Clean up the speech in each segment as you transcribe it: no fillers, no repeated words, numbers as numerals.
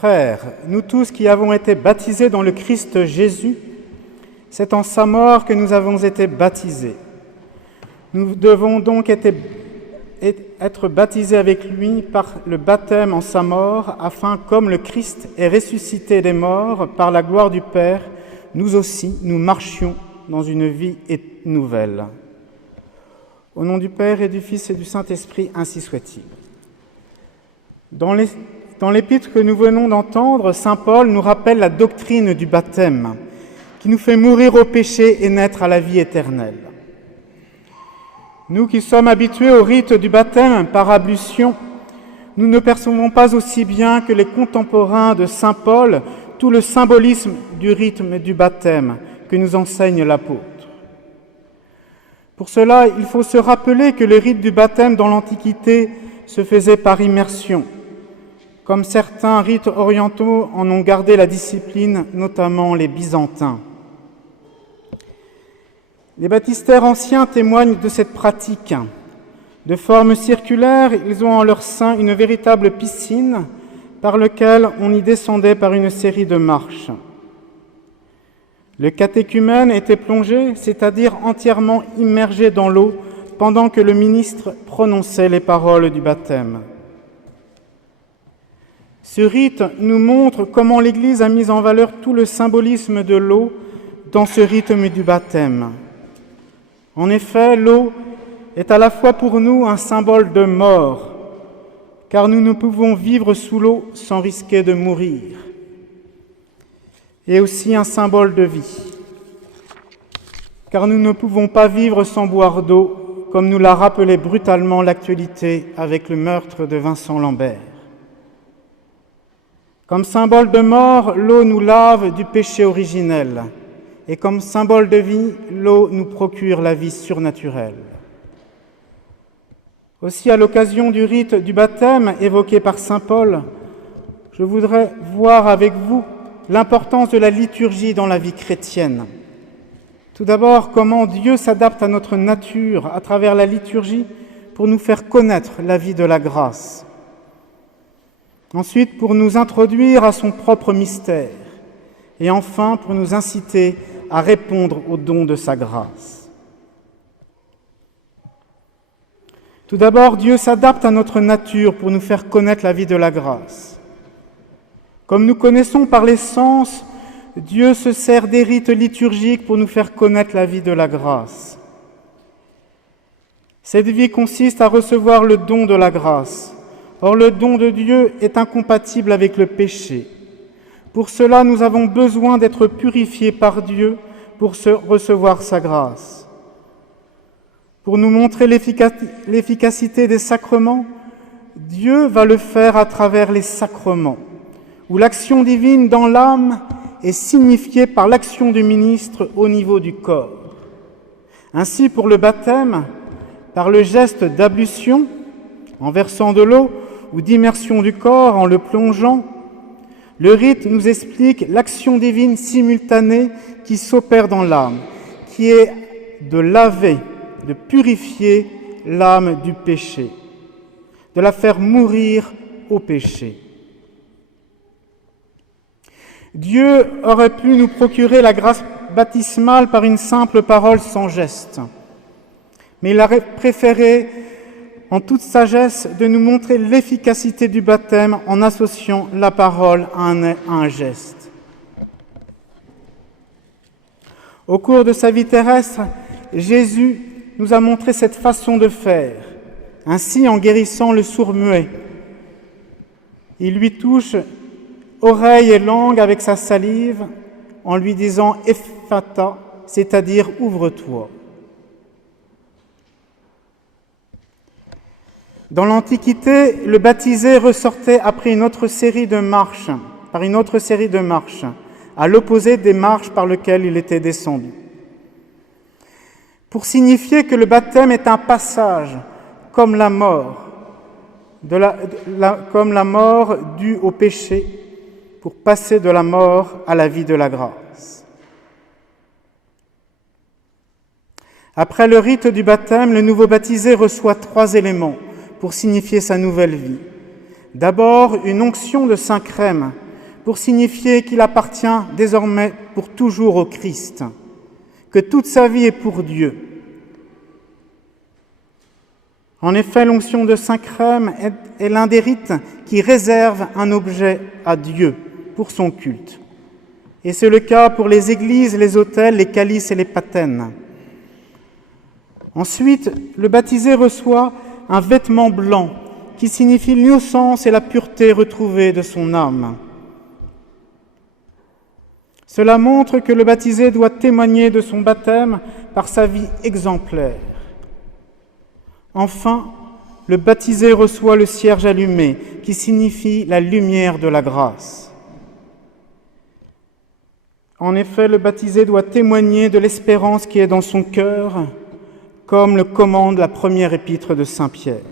Frères, nous tous qui avons été baptisés dans le Christ Jésus, c'est en sa mort que nous avons été baptisés. Nous devons donc être baptisés avec lui par le baptême en sa mort, afin, comme le Christ est ressuscité des morts par la gloire du Père, nous aussi, nous marchions dans une vie nouvelle. Au nom du Père et du Fils et du Saint-Esprit, ainsi soit-il. Dans l'épître que nous venons d'entendre, saint Paul nous rappelle la doctrine du baptême, qui nous fait mourir au péché et naître à la vie éternelle. Nous qui sommes habitués au rite du baptême par ablution, nous ne percevons pas aussi bien que les contemporains de saint Paul tout le symbolisme du rythme du baptême que nous enseigne l'apôtre. Pour cela, il faut se rappeler que le rite du baptême dans l'Antiquité se faisait par immersion, comme certains rites orientaux en ont gardé la discipline, notamment les Byzantins. Les baptistères anciens témoignent de cette pratique. De forme circulaire, ils ont en leur sein une véritable piscine par laquelle on y descendait par une série de marches. Le catéchumène était plongé, c'est-à-dire entièrement immergé dans l'eau, pendant que le ministre prononçait les paroles du baptême. Ce rite nous montre comment l'Église a mis en valeur tout le symbolisme de l'eau dans ce rythme du baptême. En effet, l'eau est à la fois pour nous un symbole de mort, car nous ne pouvons vivre sous l'eau sans risquer de mourir, et aussi un symbole de vie, car nous ne pouvons pas vivre sans boire d'eau, comme nous l'a rappelé brutalement l'actualité avec le meurtre de Vincent Lambert. Comme symbole de mort, l'eau nous lave du péché originel, et comme symbole de vie, l'eau nous procure la vie surnaturelle. Aussi, à l'occasion du rite du baptême évoqué par saint Paul, je voudrais voir avec vous l'importance de la liturgie dans la vie chrétienne. Tout d'abord, comment Dieu s'adapte à notre nature à travers la liturgie pour nous faire connaître la vie de la grâce. Ensuite, pour nous introduire à son propre mystère. Et enfin, pour nous inciter à répondre au don de sa grâce. Tout d'abord, Dieu s'adapte à notre nature pour nous faire connaître la vie de la grâce. Comme nous connaissons par les sens, Dieu se sert des rites liturgiques pour nous faire connaître la vie de la grâce. Cette vie consiste à recevoir le don de la grâce. Or, le don de Dieu est incompatible avec le péché. Pour cela, nous avons besoin d'être purifiés par Dieu pour recevoir sa grâce. Pour nous montrer l'efficacité des sacrements, Dieu va le faire à travers les sacrements, où l'action divine dans l'âme est signifiée par l'action du ministre au niveau du corps. Ainsi, pour le baptême, par le geste d'ablution, en versant de l'eau, ou d'immersion du corps en le plongeant, le rite nous explique l'action divine simultanée qui s'opère dans l'âme, qui est de laver, de purifier l'âme du péché, de la faire mourir au péché. Dieu aurait pu nous procurer la grâce baptismale par une simple parole sans geste, mais il a préféré, en toute sagesse, de nous montrer l'efficacité du baptême en associant la parole à un geste. Au cours de sa vie terrestre, Jésus nous a montré cette façon de faire, ainsi en guérissant le sourd-muet. Il lui touche oreille et langue avec sa salive en lui disant « Ephphatha », c'est-à-dire « ouvre-toi ». Dans l'Antiquité, le baptisé ressortait après une autre série de marches, à l'opposé des marches par lesquelles il était descendu, pour signifier que le baptême est un passage, comme la mort, comme la mort due au péché, pour passer de la mort à la vie de la grâce. Après le rite du baptême, le nouveau baptisé reçoit 3 éléments pour signifier sa nouvelle vie. D'abord, une onction de Saint-Crème pour signifier qu'il appartient désormais pour toujours au Christ, que toute sa vie est pour Dieu. En effet, l'onction de Saint-Crème est l'un des rites qui réserve un objet à Dieu pour son culte. Et c'est le cas pour les églises, les autels, les calices et les patènes. Ensuite, le baptisé reçoit un vêtement blanc qui signifie l'innocence et la pureté retrouvée de son âme. Cela montre que le baptisé doit témoigner de son baptême par sa vie exemplaire. Enfin, le baptisé reçoit le cierge allumé, qui signifie la lumière de la grâce. En effet, le baptisé doit témoigner de l'espérance qui est dans son cœur, comme le commande la première épître de Saint Pierre.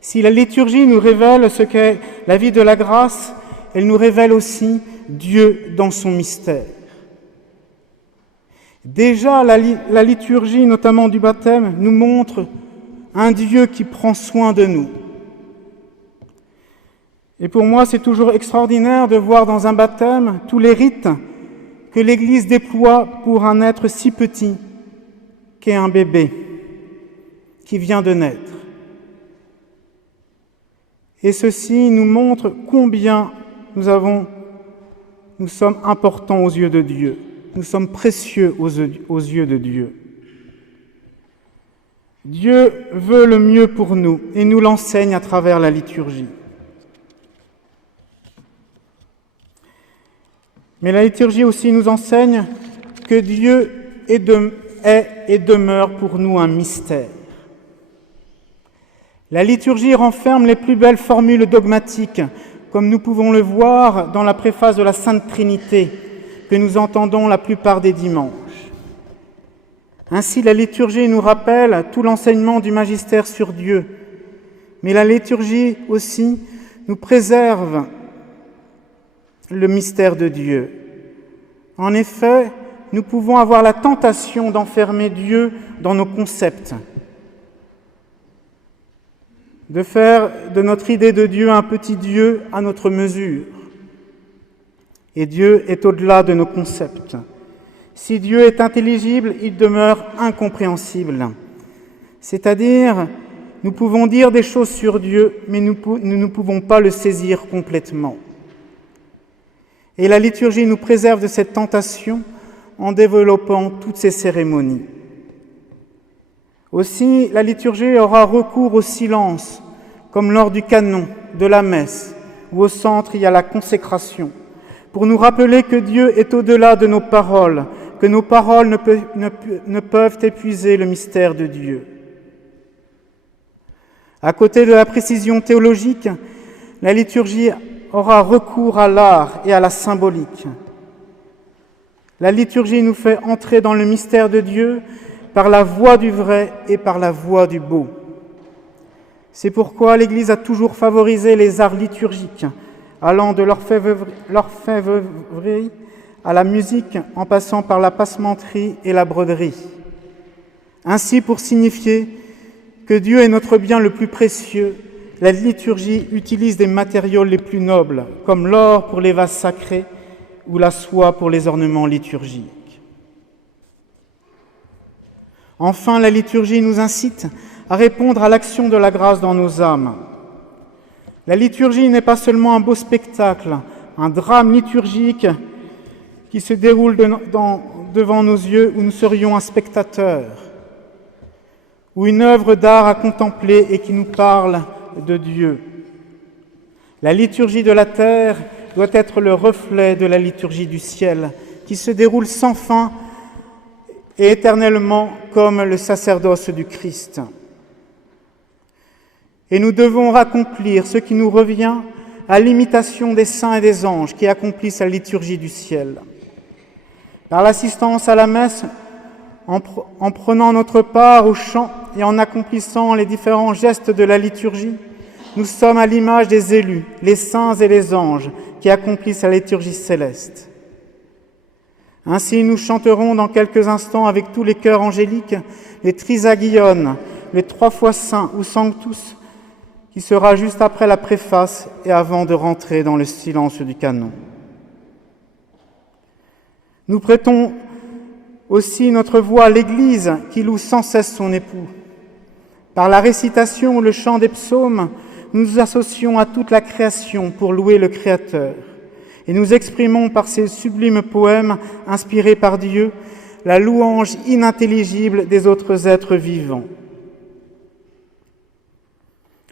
Si la liturgie nous révèle ce qu'est la vie de la grâce, elle nous révèle aussi Dieu dans son mystère. Déjà, la liturgie, notamment du baptême, nous montre un Dieu qui prend soin de nous. Et pour moi, c'est toujours extraordinaire de voir dans un baptême tous les rites que l'Église déploie pour un être si petit qu'est un bébé qui vient de naître. Et ceci nous montre combien nous sommes importants aux yeux de Dieu. Nous sommes précieux aux yeux de Dieu. Dieu veut le mieux pour nous et nous l'enseigne à travers la liturgie. Mais la liturgie aussi nous enseigne que Dieu est et demeure pour nous un mystère. La liturgie renferme les plus belles formules dogmatiques, comme nous pouvons le voir dans la préface de la Sainte Trinité, que nous entendons la plupart des dimanches. Ainsi, la liturgie nous rappelle tout l'enseignement du magistère sur Dieu, mais la liturgie aussi nous préserve le mystère de Dieu. En effet, nous pouvons avoir la tentation d'enfermer Dieu dans nos concepts, de faire de notre idée de Dieu un petit Dieu à notre mesure. Et Dieu est au-delà de nos concepts. Si Dieu est intelligible, il demeure incompréhensible. C'est-à-dire, nous pouvons dire des choses sur Dieu, mais nous ne pouvons pas le saisir complètement. Et la liturgie nous préserve de cette tentation en développant toutes ces cérémonies. Aussi, la liturgie aura recours au silence, comme lors du canon, de la messe, où au centre il y a la consécration, pour nous rappeler que Dieu est au-delà de nos paroles, que nos paroles ne peuvent épuiser le mystère de Dieu. À côté de la précision théologique, la liturgie aura recours à l'art et à la symbolique. La liturgie nous fait entrer dans le mystère de Dieu par la voie du vrai et par la voie du beau. C'est pourquoi l'Église a toujours favorisé les arts liturgiques, allant de l'orfèvrerie à la musique, en passant par la passementerie et la broderie. Ainsi, pour signifier que Dieu est notre bien le plus précieux, la liturgie utilise des matériaux les plus nobles, comme l'or pour les vases sacrés ou la soie pour les ornements liturgiques. Enfin, la liturgie nous incite à répondre à l'action de la grâce dans nos âmes. La liturgie n'est pas seulement un beau spectacle, un drame liturgique qui se déroule devant nos yeux où nous serions un spectateur, ou une œuvre d'art à contempler et qui nous parle de Dieu. La liturgie de la terre doit être le reflet de la liturgie du ciel, qui se déroule sans fin et éternellement comme le sacerdoce du Christ. Et nous devons accomplir ce qui nous revient à l'imitation des saints et des anges qui accomplissent la liturgie du ciel. Par l'assistance à la messe, en prenant notre part au chant et en accomplissant les différents gestes de la liturgie, nous sommes à l'image des élus, les saints et les anges qui accomplissent la liturgie céleste. Ainsi, nous chanterons dans quelques instants avec tous les chœurs angéliques les Trisagiones, les 3 fois saints ou Sanctus, qui sera juste après la préface et avant de rentrer dans le silence du canon. Nous prêtons aussi notre voix à l'Église qui loue sans cesse son époux. Par la récitation ou le chant des psaumes, nous nous associons à toute la création pour louer le Créateur. Et nous exprimons par ces sublimes poèmes inspirés par Dieu la louange inintelligible des autres êtres vivants.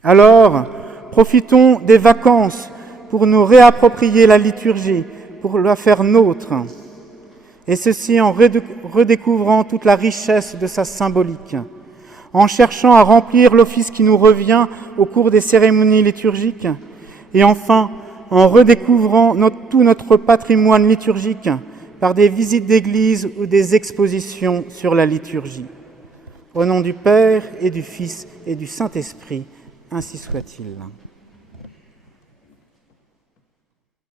Alors, profitons des vacances pour nous réapproprier la liturgie, pour la faire nôtre, et ceci en redécouvrant toute la richesse de sa symbolique, en cherchant à remplir l'office qui nous revient au cours des cérémonies liturgiques, et enfin en redécouvrant tout notre patrimoine liturgique par des visites d'église ou des expositions sur la liturgie. Au nom du Père et du Fils et du Saint-Esprit, ainsi soit-il.